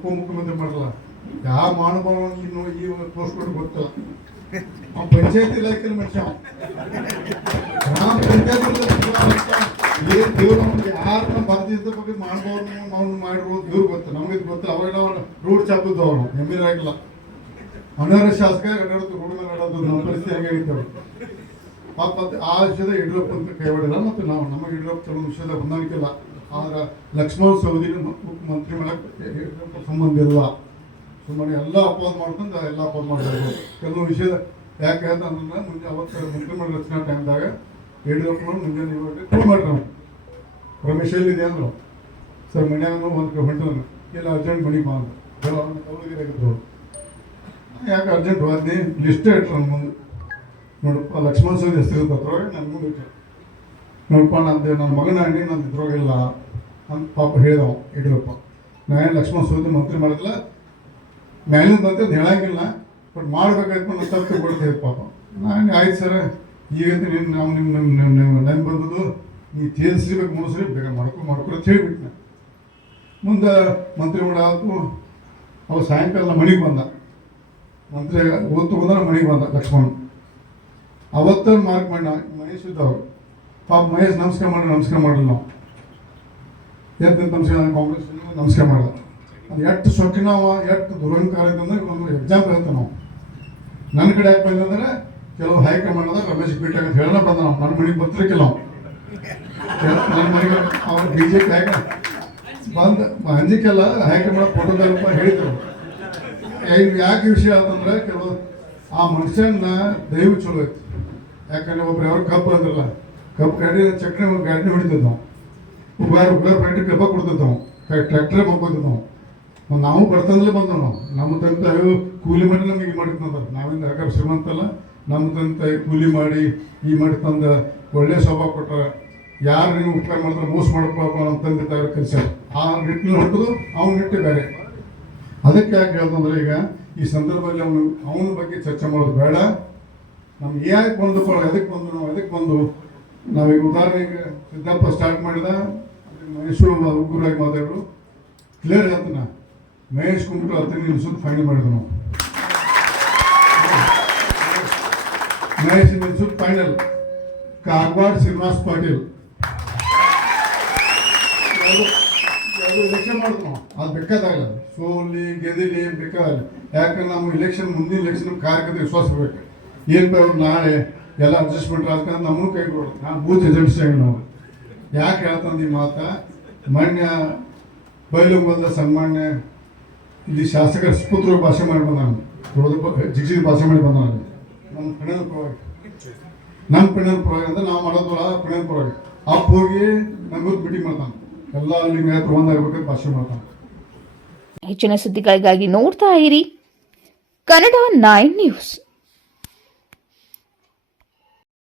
ಉಪಮುಖ್ಯಮಂತ್ರಿ ಮಾಡಲ್ಲ. ಯಾವ ಮಾನವ ಇನ್ನು ಈ ಪೋಸ್ಟ್ ಕೊಟ್ಟು ಗೊತ್ತಿಲ್ಲ. ಆ ಪಂಚಾಯತ್ ಇಲಾಖೆ ಮನುಷ್ಯ, ಗ್ರಾಮ ಪಂಚಾಯತ್ ಏನ್ ದೇವ್ರು ನಮ್ಗೆ ಯಾರನ್ನ ಭಾರತೀಯ ಬಗ್ಗೆ ಮಾಡ್ಬೋದು ನಾವು ಮಾಡಿರ್ಬೋದು ದೇವ್ರು ಗೊತ್ತು, ನಮಗೆ ಗೊತ್ತು. ಅವಾಗ ನಾವು ರೋಡ್ ಚಾಪಿದ್ದು ಅವನು ಎಮ್ಮೆಲ್ ಆಗಿಲ್ಲ, ಅನರ್ಹ ಶಾಸಕ ರೋಡ್ ಮೇಲೆ ಆಡೋದು ನಮ್ಮ ಪರಿಸ್ಥಿತಿ ಹೇಗಾಗಿತ್ತು. ಪಾಪ ಆ ವಿಷಯದ ಯಡಿಯೂರಪ್ಪ ಅಂತ ಕೈ ಹೊಡೆಲ್ಲ. ಮತ್ತು ನಾವು ನಮ್ಮ ಯಡಿಯೂರಪ್ಪ ಕೆಲವು ವಿಷಯದ ಹೊಂದಾಣಿಕಿಲ್ಲ. ಆದ್ರೆ ಲಕ್ಷ್ಮಣ ಸವದಿ ಮುಖ್ಯಮಂತ್ರಿ ಮಾಡಕ್ಕೆ ಸಂಬಂಧ ಇಲ್ಲ. ಸುಮ್ಮನೆ ಎಲ್ಲ ಅಪವಾದ ಮಾಡ್ಕೊಂಡು ಎಲ್ಲ ಅಪವಾದ ಮಾಡ್ತಾರೆ ಕೆಲವು ವಿಷಯದ. ಯಾಕೆ ಅಂತಂದ್ರೆ ಮುಂಚೆ ಅವತ್ತು ಮಂತ್ರಿಮಂಡಲ ರಚನಾ ಟೈಮ್ದಾಗ ಯಡಿಯೂರಪ್ಪನವ್ರು ಮುಂಜಾನೆ ಫೋನ್ ಮಾಡ್ರಿ ನಾವು, ರಮೇಶ್ ಎಲ್ಲಿದೆ ಅಂದರು. ಸರ್ ಮನ್ಯಾಗ ಒಂದು ಹೊಂಟವನು ಇಲ್ಲ ಅರ್ಜೆಂಟ್ ಮನೆಗೆ ಬಾ ಅಂತ ಕೌಲಗಿರಾಗಿದ್ರು. ಯಾಕೆ ಅರ್ಜೆಂಟ್ ಹೋದ್ನಿ ಲಿಸ್ಟೇ ಇಟ್ರು ನನ್ನ ಮುಂದೆ. ನೋಡಪ್ಪ ಲಕ್ಷ್ಮಣ ಸವದಿ ಹೆಸರು ಇರ್ತದ್ರೊಳಗೆ ನನ್ನ ಮುಂದೆ ಇಟ್ಟರು. ನೋಡಪ್ಪ ನಂದು ನನ್ನ ಮಗನ ಹಣ್ಣಿ ನಂದು ಇದ್ರೋಗಿಲ್ಲ ಅಂತ ಪಾಪ ಹೇಳಿದವ ಯಡಿಯೂರಪ್ಪ. ನಾನು ಲಕ್ಷ್ಮಣ ಸವದಿ ಮಂತ್ರಿ ಮಾಡಿಲ್ಲ ಮ್ಯಾಲಿಂದ ಅಂತ ಹೇಳಂಗಿಲ್ಲ, ಬಟ್ ಮಾಡ್ಬೇಕಾಯ್ತು ನಾನು ತಪ್ಪು ಕೊಡ್ತೇವೆ ಪಾಪ. ನಾನು ಆಯ್ತು ಸರ್ ಈಗಂತ ನಾವು ನಿಮ್ಮ ನೆನ್ ಬಂದದ್ದು ನೀವು ತೇಲ್ಸ್ರಿಬೇಕು ಮುಗಿಸ್ರಿ ಬೇಗ ಮಾಡ್ಕೊಳ ಅಂತ ಹೇಳಿಬಿಟ್ನೆ. ಮುಂದೆ ಮಂತ್ರಿ ಮಾಡಾತು. ಅವ ಸಾಯಂಕಾಲ ಮನೆಗೆ ಬಂದ, ಮಂತ್ರಿ ಓದ್ತು ಬಂದ ಮನೆಗೆ ಬಂದ ಲಕ್ಷ್ಮಣ್. ಅವತ್ತ ಮಾರ್ಕ್ ಮಾಡಿ ಮಹೇಶ್ ಇದ್ದವ್ರು ಪಾಪ ಮಹೇಶ್ ನಮಸ್ಕಾರ ಮಾಡಲ್ಲ ನಾವು ಎದ್ದು ನಮಸ್ಕಾರ ಕಾಂಗ್ರೆಸ್ ನಮಸ್ಕಾರ ಮಾಡಲ್ಲ. ಅದು ಎಷ್ಟು ಸೊಕ್ಕಿನವ ಎಷ್ಟು ದುರಹಂಕಾರ ಅಂತಂದ್ರೆ ಒಂದು ಎಕ್ಸಾಂಪಲ್ ಹೇಳ್ತೇವೆ ನಾವು. ನನ್ನ ಕಡೆ ಯಾಕೆ ಬಂದಂದ್ರೆ ಕೆಲವು ಹೈಕಮಾಂಡ್ದಾಗ ರಮೇಶ್ ಭೇಟಿ ಅಂತ ಹೇಳೋಣ ಬಂದ ನಾವು. ನನ್ನ ಮನೆಗೆ ಬರ್ತಿರ್ಕಿಲ್ಲ ನಾವು, ನನ್ನ ಮನೆಗೆ ಅವ್ರು BJP ಯಾಕೆ ಬಂದು ಅಂಜಿಕೆಲ್ಲ ಹೈಕಮಾಂಡ್ ಫೋಟೋದಲ್ಪ ಹೇಳಿದ್ರು. ಯಾಕೆ ವಿಷಯ ಅಂತಂದ್ರೆ ಕೆಲವು ಆ ಮನುಷ್ಯನ ದೈವ ಚಲೋ ಐತಿ. ಯಾಕಂದ್ರೆ ಒಬ್ರು ಯಾರು ಕಬ್ಬು ಅಂದ್ರಲ್ಲ, ಕಬ್ಬು ಗಾಡಿ ಚಕ್ರ ಗಾಡಿ ಹೊಡಿತದ ನಾವು. ಉಗಾರು ಫ್ಯಾಕ್ಟ್ರಿ ಕಬ್ಬ ಕೊಡ್ತದ ನಾವು, ಟ್ರ್ಯಾಕ್ಟ್ರೇ ಮಾಡ್ಕೊತದ ನಾವು. ನಾವು ಬರ್ತಂದಲೇ ಬಂದವು ನಾವು. ನಮ್ಮ ತಂತ ಕೂಲಿ ಮಾಡಿ ನಮಗೆ ಮಾಡಿರ್ತಂದ್ರೆ ನಾವಿಂದ ಯಾಕಂದ್ರೆ ಶ್ರೀಮಂತಲ್ಲ, ನಮ್ಮ ತಂತ ಕೂಲಿ ಮಾಡಿ ಈ ಮಾಡಿ ತಂದ ಒಳ್ಳೆ ಸ್ವಭಾವ ಕೊಟ್ಟಾರ. ಯಾರು ನೀವು ಉಪಕಾರ ಮಾಡಿದ್ರೆ ಮೋಸ ಮಾಡಪ್ಪ ನಮ್ಮ ತಂದೆ ತಾಯಿ ಕಲಿಸ್ಯಾರ. ಆ ನಿಟ್ಟಿನಲ್ಲಿ ಹೊಟ್ಟದು ಅವ್ನ ನಿಟ್ಟೆ ಬೇರೆ. ಅದಕ್ಕೆ ಯಾಕೆ ಹೇಳ್ತಂದ್ರೆ ಈಗ ಈ ಸಂದರ್ಭದಲ್ಲಿ ಅವನ ಬಗ್ಗೆ ಚರ್ಚೆ ಮಾಡೋದು ಬೇಡ. ನಮ್ಗೆ ಯಾಕೆ ಬಂದು ಎದಕ್ಕೆ ಬಂದು ನಾವು ಎದಕ್ಕೆ ಬಂದು ನಾವೀಗ ಉದಾಹರಣೆಗೆ ಸಿದ್ದಪ್ಪ ಸ್ಟಾರ್ಟ್ ಮಾಡಿದ ಮಹೇಶ್ವರ ಉಗ್ರಾಗಿ ಮಾತಾಡೋರು ಕ್ಲಿಯರ್ ಹೇಳ್ತಾನೆ. ಮಹೇಶ್ ಕುಂಬಿಟ್ಟು 15 ನಿಮಿಷದ ಫೈನಲ್ ಮಾಡಿದ್ವಿ ನಾವು. ಮಹೇಶ್ ನಿಮಿಷದ ಫೈನಲ್. ಕಾಗವಾಡ ಶ್ರೀನಿವಾಸ್ ಪಾಟೀಲ್ ಎಲೆಕ್ಷನ್ ಮಾಡಿದ್ವಿ ನಾವು. ಅದು ಬೇಕಾದಾಗಲ್ಲ, ಸೋಲಿ ಗೆದಿಲಿ ಬೇಕಾಗಲ್ಲ. ಯಾಕಂದ್ರೆ ನಮ್ಮ ಇಲೆಕ್ಷನ್ ಮುಂದಿನ ಇಲೆಕ್ಷನ್ ಕಾರ್ಯಕರ್ತ ವಿಶ್ವಾಸ ಬೇಕು. ಏನು ಅವ್ರು ನಾಳೆ ಎಲ್ಲ ಅಡ್ಜಸ್ಟ್ಮೆಂಟ್ ಆಗ್ತಂದ್ರೆ ನಮ್ಮನ್ನು ಕೈ ಕೊಡೋದು. ನಾನು ಬೂತ್ ಏಜೆಂಟ್ಸ್ ನಾವು ಯಾಕೆ ಹೇಳ್ತಂದು ಈ ಮಾತ. ಮಾನ್ಯ ಬೈಲುಂಗದ ಸನ್ಮಾನ್ಯ ಇಲ್ಲಿ ಶಾಸಕರ ಸುಪುತ್ರ ಭಾಷೆ ಮಾಡಿ ಬಂದ, ಜಿಗ್ಜಿಗೆ ಭಾಷೆ ಮಾಡಿ ಬಂದ. ನಮ್ಮ ಪಣದ ಪರವಾಗಿ ಅಂದ್ರೆ ನಾವು ಮಾಡೋದಲ್ಲ ಪಣದ ಪರವಾಗಿ ಅಪ್ಪ ಹೋಗಿ ನಮಗೂ ಮೀಟಿಂಗ್ ಮಾಡ್ತಾನೆ. ಎಲ್ಲ ಲಿಂಗಾಯತರು ಒಂದಾಗಬೇಕಾದ್ರೆ ಭಾಷೆ ಮಾಡ್ತಾನೆ. ಹೆಚ್ಚಿನ ಸುದ್ದಿಗಳಿಗಾಗಿ ನೋಡ್ತಾ ಇರಿ ಕನ್ನಡ 9 ನ್ಯೂಸ್.